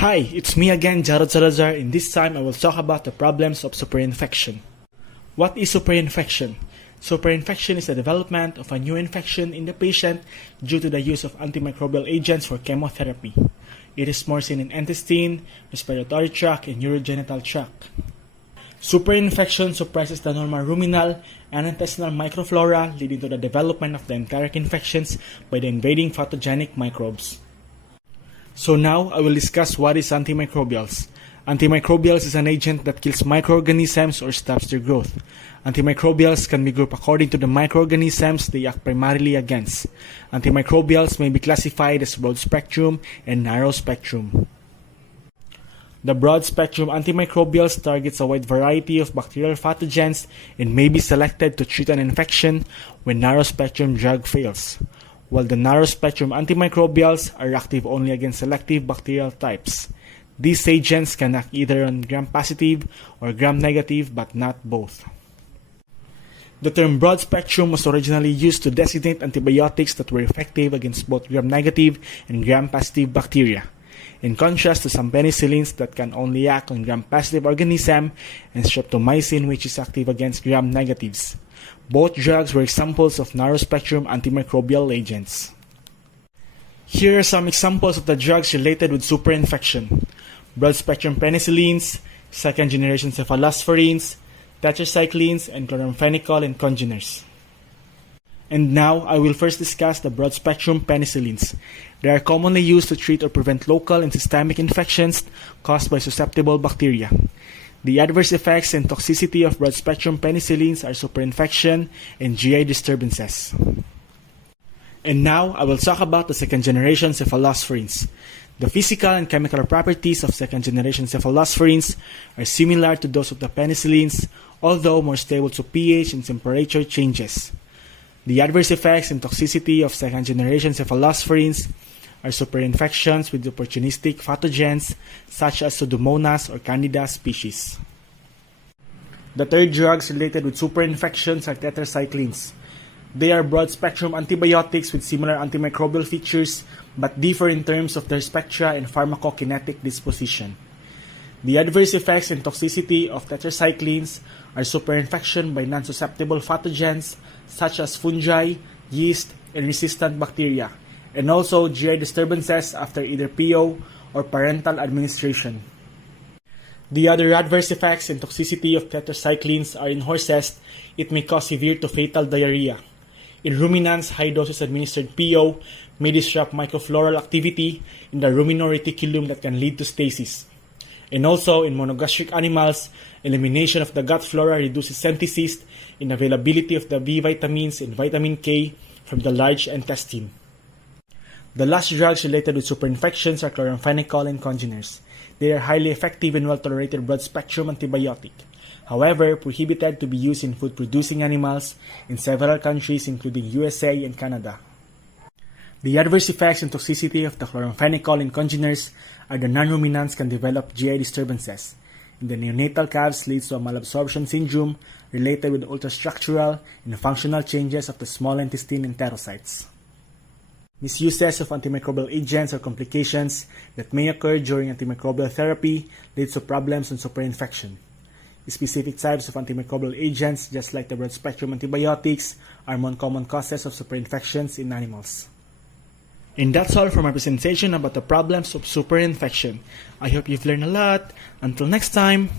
Hi, it's me again, Jarod Salazar, and this time I will talk about the problems of superinfection. What is superinfection? Superinfection is the development of a new infection in the patient due to the use of antimicrobial agents for chemotherapy. It is more seen in intestine, respiratory tract, and urogenital tract. Superinfection suppresses the normal ruminal and intestinal microflora, leading to the development of the enteric infections by the invading pathogenic microbes. So now I will discuss what is antimicrobials. Antimicrobials is an agent that kills microorganisms or stops their growth. Antimicrobials can be grouped according to the microorganisms they act primarily against. Antimicrobials may be classified as broad spectrum and narrow spectrum. The broad spectrum antimicrobials targets a wide variety of bacterial pathogens and may be selected to treat an infection when narrow spectrum drug fails, while the narrow spectrum antimicrobials are active only against selective bacterial types. These agents can act either on gram-positive or gram-negative, but not both. The term broad spectrum was originally used to designate antibiotics that were effective against both gram-negative and gram-positive bacteria, in contrast to some penicillins that can only act on gram-positive organisms and streptomycin, which is active against gram-negatives. Both drugs were examples of narrow-spectrum antimicrobial agents. Here are some examples of the drugs related with superinfection: broad-spectrum penicillins, second-generation cephalosporins, tetracyclines, and chloramphenicol and congeners. And now, I will first discuss the broad-spectrum penicillins. They are commonly used to treat or prevent local and systemic infections caused by susceptible bacteria. The adverse effects and toxicity of broad-spectrum penicillins are superinfection and GI disturbances. And now, I will talk about the second-generation cephalosporins. The physical and chemical properties of second-generation cephalosporins are similar to those of the penicillins, although more stable to pH and temperature changes. The adverse effects and toxicity of second-generation cephalosporins are superinfections with opportunistic pathogens such as Pseudomonas or Candida species. The third drugs related with superinfections are tetracyclines. They are broad-spectrum antibiotics with similar antimicrobial features but differ in terms of their spectra and pharmacokinetic disposition. The adverse effects and toxicity of tetracyclines are superinfection by non-susceptible pathogens such as fungi, yeast, and resistant bacteria, and also GI disturbances after either PO or parental administration. The other adverse effects and toxicity of tetracyclines are in horses, it may cause severe to fatal diarrhea. In ruminants, high doses administered PO may disrupt microfloral activity in the ruminal reticulum that can lead to stasis. And also, in monogastric animals, elimination of the gut flora reduces synthesis and availability of the B vitamins and vitamin K from the large intestine. The last drugs related with superinfections are chloramphenicol and congeners. They are highly effective and well-tolerated broad-spectrum antibiotic. However, prohibited to be used in food-producing animals in several countries including USA and Canada. The adverse effects and toxicity of the chloramphenicol and congeners are the non-ruminants can develop GI disturbances. In the neonatal calves leads to a malabsorption syndrome related with ultrastructural and functional changes of the small intestine enterocytes. Misuses of antimicrobial agents or complications that may occur during antimicrobial therapy leads to problems on superinfection. Specific types of antimicrobial agents, just like the broad-spectrum antibiotics, are more common causes of superinfections in animals. And that's all for my presentation about the problems of superinfection. I hope you've learned a lot. Until next time!